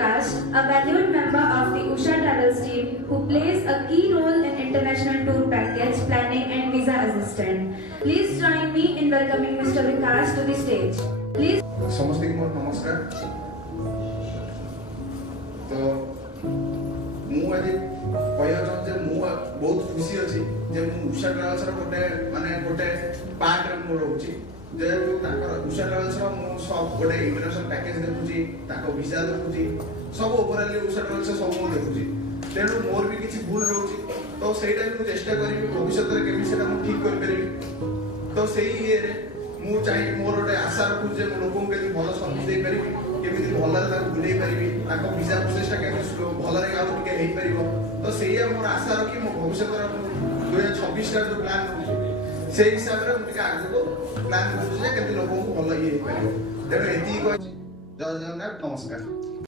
Vikas, a valued member of the Usha Travels team who plays a key role in international tour package planning and visa assistance. Please join me in welcoming Mr. Vikas to the stage. Please. समस्त को नमस्कार। तो मु आज कहया चाहूँ जे मु बहुत खुशी अछि जे मु उषा ट्रावेल्स रो गोटे पार्ट रे मु रहउची जे ताकर उषा ट्रावेल्स रो मु सब गोटे इंटरनेशनल पैकेज देखुची ताको वीजा देखुची सब ओवरऑल उषा ट्रावेल्स सब मु देखुची तेणु मोर भी किसी भूल रहउची तो सेटा मु चेष्टा करिवि भविष्य रे केमि सेटा मु ठीक कर परिबि तो सेही ये रे मु चाहे मोर गोटे आशा रखु जे लोकों के भल सर्विस दे परिबि केमिति भलरे ताको बुलेई परिबि ताको वीजा प्रोसेसटा केमिति भलरे आउ टिके हेई परिबो तो सेया मोर आशा रखी मो भविष्य रे 2026 का जो प्लान होची से हिसाब रे टिके आगो प्लान होची जे केमिति लोकों को भल ये हेई परिबो तेणु एति को जय जगन्नाथ नमस्कार।